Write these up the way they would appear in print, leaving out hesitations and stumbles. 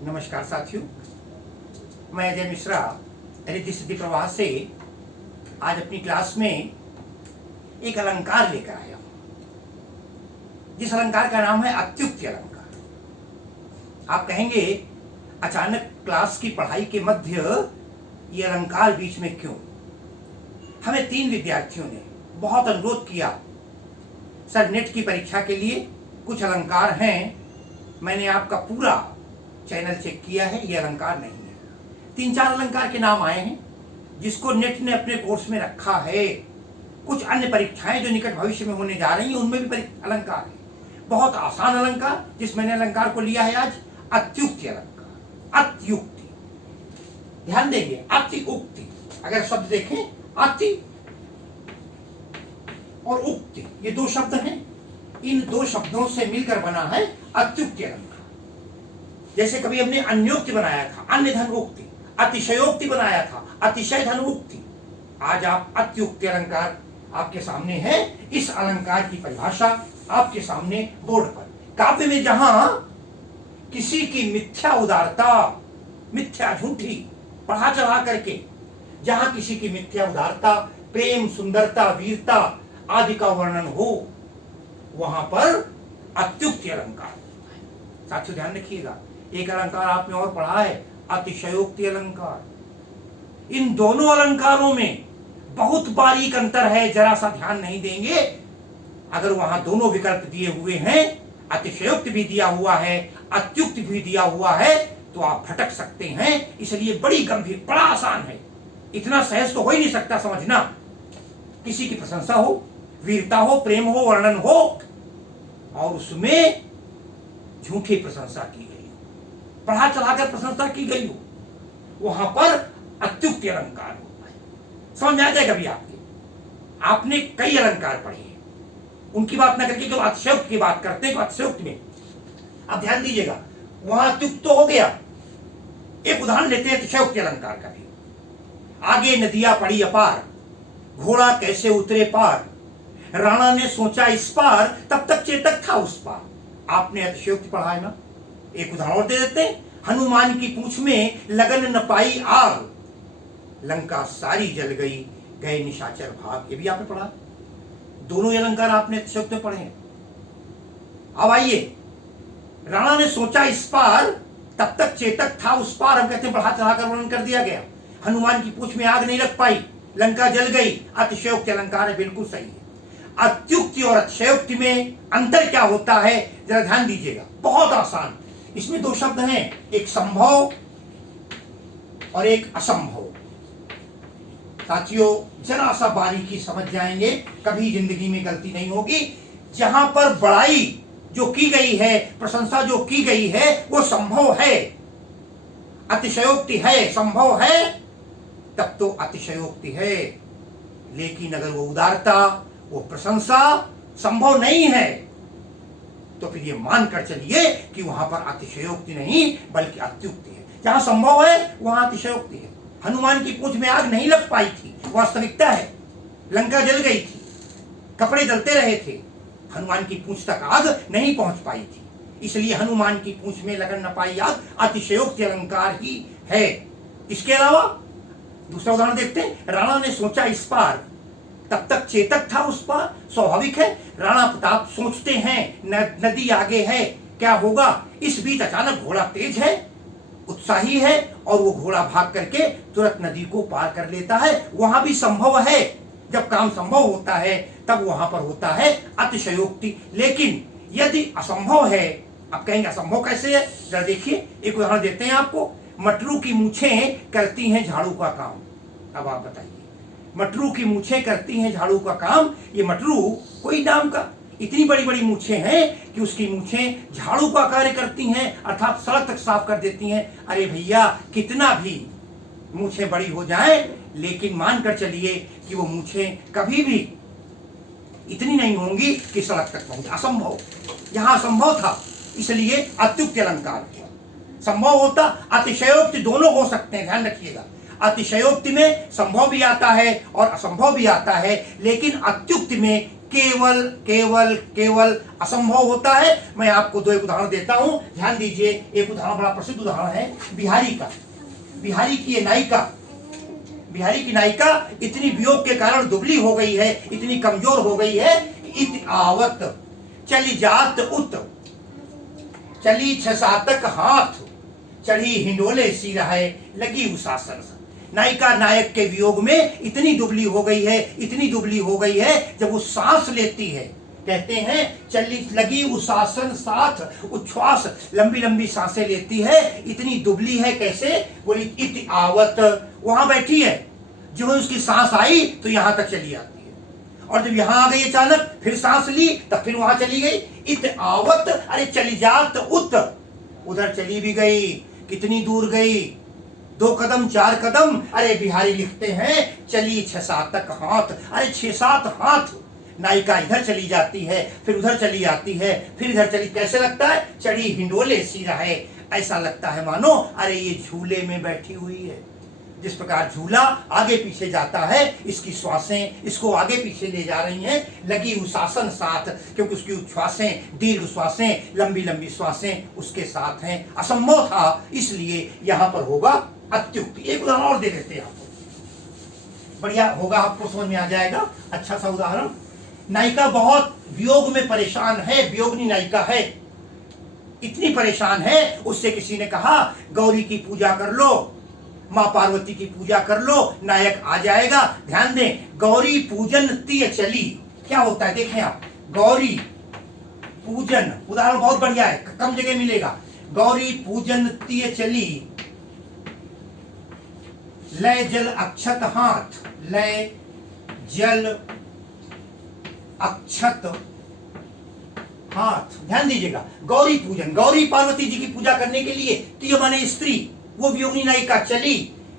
नमस्कार साथियों, मैं अजय मिश्रा रिद्धि सिद्धि प्रवाह से आज अपनी क्लास में एक अलंकार लेकर आया हूं, जिस अलंकार का नाम है अत्युक्ति अलंकार। आप कहेंगे अचानक क्लास की पढ़ाई के मध्य ये अलंकार बीच में क्यों? हमें 3 विद्यार्थियों ने बहुत अनुरोध किया, सर नेट की परीक्षा के लिए कुछ अलंकार हैं, मैंने आपका पूरा चैनल चेक किया है, ये अलंकार नहीं है। 3-4 अलंकार के नाम आए हैं जिसको नेट ने अपने कोर्स में रखा है। कुछ अन्य परीक्षाएं जो निकट भविष्य में होने जा रही हैं उनमें भी अलंकार है। बहुत आसान अलंकार जिस मैंने अलंकार को लिया है आज, अत्युक्ति अलंकार। अत्युक्ति, ध्यान देंगे, अत्युक्ति। अगर शब्द देखें, अति और उक्ति, ये 2 शब्द हैं। इन 2 शब्दों से मिलकर बना है अत्युक्ति अलंकार। जैसे कभी हमने अन्योक्ति बनाया था, अन्य धन उक्ति, अतिशयोक्ति बनाया था, अतिशय धन उक्ति। आज आप अत्युक्ति अलंकार आपके सामने है। इस अलंकार की परिभाषा आपके सामने बोर्ड पर। काव्य में जहां किसी की मिथ्या उदारता, मिथ्या झूठी पढ़ा चढ़ा करके, जहां किसी की मिथ्या उदारता, प्रेम, सुंदरता, वीरता आदि का वर्णन हो, वहां पर अत्युक्ति अलंकार। साथियों ध्यान रखिएगा, एक अलंकार आपने और पढ़ा है, अतिशयोक्ति अलंकार। इन दोनों अलंकारों में बहुत बारीक अंतर है, जरा सा ध्यान नहीं देंगे। अगर वहां दोनों विकल्प दिए हुए हैं, अतिशयोक्ति भी दिया हुआ है, अत्युक्ति भी दिया हुआ है, तो आप भटक सकते हैं। इसलिए बड़ी गंभीर, बड़ा आसान है, इतना सहज तो हो ही नहीं सकता समझना। किसी की प्रशंसा हो, वीरता हो, प्रेम हो, वर्णन हो, और उसमें झूठी प्रशंसा की गई हो, पढ़ा चढ़ाकर प्रशंसा की गई हो, वहां पर अत्युक्ति अलंकार होता है। समझ में आ जाएगा भी आपके। आपने कई अलंकार पढ़े हैं, उनकी बात ना करके जो अतिशयोक्ति की बात करते हैं, तो अतिशयोक्ति में अब ध्यान दीजिएगा, वहां अत्युक्त तो हो गया। एक उदाहरण लेते हैं अतिशयोक्ति अलंकार का भी। आगे नदियां पड़ी अपार, घोड़ा कैसे उतरे पार, राणा ने सोचा इस पार, तब तक चेतक था उस पार। आपने अतिशयोक्ति पढ़ा है ना। एक उदाहरण दे देते हैं, हनुमान की पूंछ में लगन न पाई आग, लंका सारी जल गई, गए निशाचर भाग। ये भी आपने पढ़ा। दोनों अलंकार आपने अतिशयोक्ति में पढ़े हैं। अब आइए, राणा ने सोचा इस पार, तब तक चेतक था उस पार। हम कहते हैं बढ़ा चढ़ाकर वर्णन कर दिया गया। हनुमान की पूंछ में आग नहीं लग पाई, लंका जल गई, अतिशयोक्ति अलंकार है, बिल्कुल सही है। अत्युक्ति और अतिशयोक्ति में अंतर क्या होता है, जरा ध्यान दीजिएगा, बहुत आसान। इसमें 2 शब्द हैं, एक संभव और एक असंभव। साथियों जरा सा बारीकी समझ जाएंगे, कभी जिंदगी में गलती नहीं होगी। जहां पर बड़ाई जो की गई है, प्रशंसा जो की गई है, वो संभव है, अतिशयोक्ति है, संभव है, तब तो अतिशयोक्ति है। लेकिन अगर वो उदारता, वो प्रशंसा संभव नहीं है, तो फिर ये मानकर चलिए कि वहां पर अतिशयोक्ति नहीं बल्कि अत्युक्ति है। जहां संभव है वहां अतिशयोक्ति है। हनुमान की पूंछ में आग नहीं लग पाई थी, वास्तविकता है। लंका जल गई थी, कपड़े जलते रहे थे, हनुमान की पूंछ तक आग नहीं पहुंच पाई थी, इसलिए हनुमान की पूंछ में लगन न पाई आग अतिशयोक्ति अलंकार ही है। इसके अलावा दूसरा उदाहरण देखते हैं, राणा ने सोचा इस पार, तब तक चेतक था उस पार। स्वाभाविक है, राणा प्रताप सोचते हैं नदी आगे है, क्या होगा। इस बीच अचानक घोड़ा तेज है, उत्साही है, और वो घोड़ा भाग करके तुरंत नदी को पार कर लेता है। वहां भी संभव है। जब काम संभव होता है तब वहां पर होता है अतिशयोक्ति। लेकिन यदि असंभव है, आप कहेंगे असंभव कैसे है, जरा देखिए, एक उदाहरण देते हैं आपको। मटरू की मूछें करती हैं झाड़ू का काम। अब आप बताइए, मटरू की मूछें करती हैं झाड़ू का काम। ये मटरू कोई नाम का, इतनी बड़ी बड़ी मूछें हैं कि उसकी मूछें झाड़ू का कार्य करती हैं, अर्थात सड़क तक साफ कर देती हैं। अरे भैया, कितना भी मूछें बड़ी हो जाएं, लेकिन मानकर चलिए कि वो मूछें कभी भी इतनी नहीं होंगी कि सड़क तक पहुंचे। असंभव, यहां असंभव था, इसलिए अत्युक्ति अलंकार हुआ। संभव होता, अतिशयोक्ति दोनों हो सकते हैं, ध्यान रखिएगा। अतिशयोक्ति में संभव भी आता है और असंभव भी आता है, लेकिन अत्युक्ति में केवल केवल केवल असंभव होता है। मैं आपको दो एक उदाहरण देता हूं, ध्यान दीजिए। एक उदाहरण बड़ा प्रसिद्ध उदाहरण है बिहारी का। बिहारी की ये नायिका, बिहारी की नायिका इतनी वियोग के कारण दुबली हो गई है, इतनी कमजोर हो गई है कि इत आवत चली जात उत, चली 6-7 हाथ, चढ़ी हिंडोले सी रहे लगी उसासन। नायिका नायक के वियोग में इतनी दुबली हो गई है, इतनी दुबली हो गई है, जब वो सांस लेती है, कहते हैं चली लगी उसासन साथ, उच्छ्वास लंबी लंबी सांसें लेती है, इतनी दुबली है। कैसे? बोली इत आवत, वहां बैठी है, जो उसकी सांस आई तो यहां तक चली आती है, और जब यहां आ गई अचानक फिर सांस ली तब फिर वहां चली गई। इत आवत, अरे चली जात उत, उधर चली भी गई। कितनी दूर गई? 2 कदम 4 कदम। अरे बिहारी लिखते हैं चली 6-7 हाथ, अरे 6-7 हाथ। नायिका इधर चली जाती है, फिर उधर चली आती है, फिर इधर चली। कैसे लगता है? चढ़ी हिंडोले सी रहे, ऐसा लगता है मानो अरे ये झूले में बैठी हुई है। जिस प्रकार झूला आगे पीछे जाता है, इसकी श्वासें इसको आगे पीछे ले जा रही हैं, लगी उसासन साथ, क्योंकि उसकी उच्छ्वासें दीर्घ श्वासें, लंबी लंबी श्वासें उसके साथ हैं। असंभव था, इसलिए यहां पर होगा अत्युक्ति। एक उदाहरण और दे देते हैं आपको, बढ़िया होगा, आपको समझ में आ जाएगा। अच्छा सा उदाहरण। नायिका बहुत वियोग में परेशान है, वियोगिनी नायिका है, इतनी परेशान है, उससे किसी ने कहा गौरी की पूजा कर लो, मां पार्वती की पूजा कर लो, नायक आ जाएगा। ध्यान दें, गौरी पूजन तीय चली, क्या होता है देखें आप। गौरी पूजन, उदाहरण बहुत बढ़िया है, कम जगह मिलेगा। गौरी पूजन तीय चली, लय जल अक्षत हाथ, लय जल अक्षत हाथ। ध्यान दीजिएगा, गौरी पूजन, गौरी पार्वती जी की पूजा करने के लिए, तीय माने स्त्री, वो वियोगिनी नायिका चली,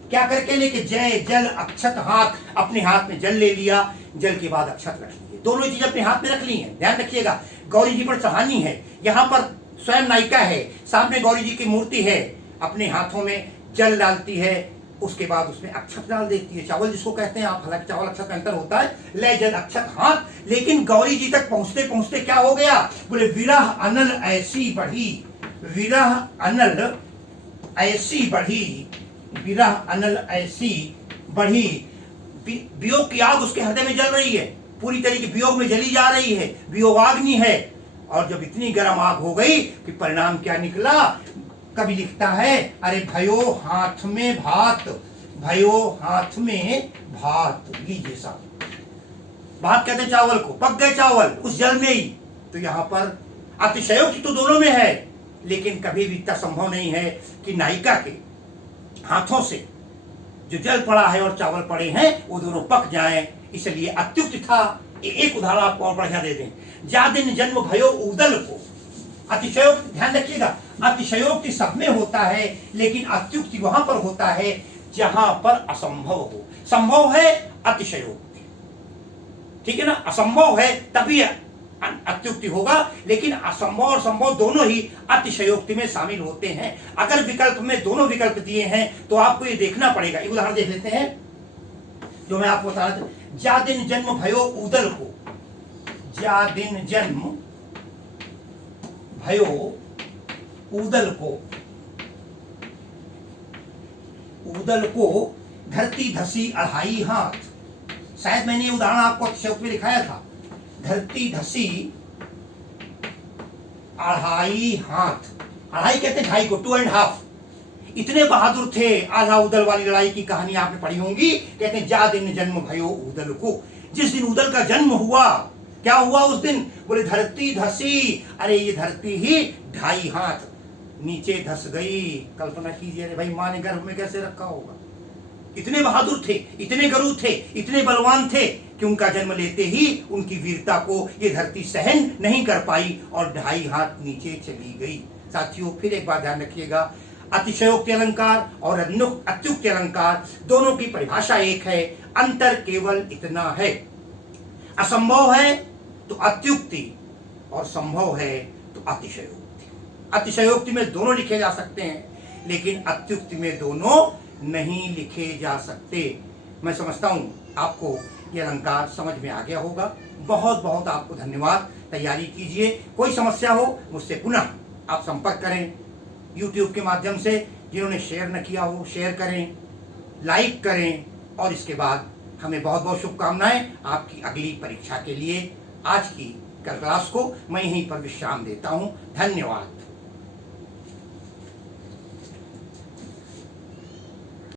क्या करके लेके? जय जल अक्षत हाथ, अपने हाथ में जल ले लिया, जल के बाद अक्षत रख लिए, दोनों चीजें अपने हाथ में रख ली हैं। ध्यान रखिएगा, गौरी जी पर चढ़ानी है, यहाँ पर स्वयं नायिका है, सामने गौरी जी की मूर्ति है, अपने हाथों में जल डालती है, उसके बाद उसमें अक्षत डाल देती है, चावल जिसको कहते हैं आप, हालांकि चावल अक्षत में अंतर होता है, लय जल अक्षत हाथ। लेकिन गौरी जी तक पहुंचते पहुंचते क्या हो गया? बोले विरह अनल ऐसी बढ़ी, विरह अनल ऐसी बढ़ी, विरह अनल ऐसी बढ़ी। वियोग की आग उसके हृदय में जल रही है, पूरी तरीके वियोग में जली जा रही है, वियोगाग्नि है। और जब इतनी गर्म आग हो गई कि परिणाम क्या निकला? कभी लिखता है अरे भयो हाथ में भात, भयो हाथ में भात। लीजिए साहब, भात कहते हैं चावल को, पक गए चावल उस जल में ही। तो यहां पर अतिशयोक्ति तो दोनों में है, लेकिन कभी भी इतना संभव नहीं है कि नायिका के हाथों से जो जल पड़ा है और चावल पड़े हैं वो दोनों पक जाएं, इसलिए अत्युक्ति था। एक उदाहरण आपको और बढ़िया दे दें, जा दिन जन्म भयो उदल को। अतिशयोक्ति, ध्यान रखिएगा, अतिशयोक्ति सब में होता है, लेकिन अत्युक्ति वहां पर होता है जहां पर असंभव हो। संभव है अतिशयोक्ति, ठीक है ना, असंभव है तभी अत्युक्ति होगा, लेकिन असंभव और संभव दोनों ही अतिशयोक्ति में शामिल होते हैं। अगर विकल्प में दोनों विकल्प दिए हैं तो आपको ये देखना पड़ेगा। एक उदाहरण देख लेते हैं जो मैं आपको बता रहा था, जा दिन जन्म भयो उदल को, जा दिन जन्म भयो उदल को, उदल को धरती धसी 2.5 हाथ। शायद मैंने ये उदाहरण आपको अतिशयोक्ति में दिखाया था। धरती धसी 2.5 हाथ, 2.5 कहते हैं 2.5 को, 2.5। इतने बहादुर थे। आधा उदल वाली लड़ाई की कहानी आपने पढ़ी होंगी। कहते हैं जा दिन जन्म भयो उदल को, जिस दिन उदल का जन्म हुआ, क्या हुआ उस दिन? बोले धरती धसी, अरे ये धरती ही 2.5 हाथ नीचे धस गई। कल्पना कीजिए, अरे भाई मां ने गर्भ में कैसे रखा होगा। इतने बहादुर थे, इतने गरू थे, इतने बलवान थे कि उनका जन्म लेते ही उनकी वीरता को ये धरती सहन नहीं कर पाई और 2.5 हाथ नीचे चली गई। साथियों, फिर एक बात ध्यान रखिएगा, अतिशयोक्ति अलंकार और अत्युक्ति अलंकार दोनों की परिभाषा एक है, अंतर केवल इतना है, असंभव है तो अत्युक्ति और संभव है तो अतिशयोक्ति। अतिशयोक्ति में दोनों लिखे जा सकते हैं, लेकिन अत्युक्ति में दोनों नहीं लिखे जा सकते। मैं समझता हूं आपको यह अलंकार समझ में आ गया होगा। बहुत बहुत आपको धन्यवाद। तैयारी कीजिए, कोई समस्या हो मुझसे पुनः आप संपर्क करें YouTube के माध्यम से। जिन्होंने शेयर न किया हो शेयर करें, लाइक करें, और इसके बाद हमें बहुत बहुत शुभकामनाएं आपकी अगली परीक्षा के लिए। आज की क्लास को मैं यहीं पर विश्राम देता हूं। धन्यवाद।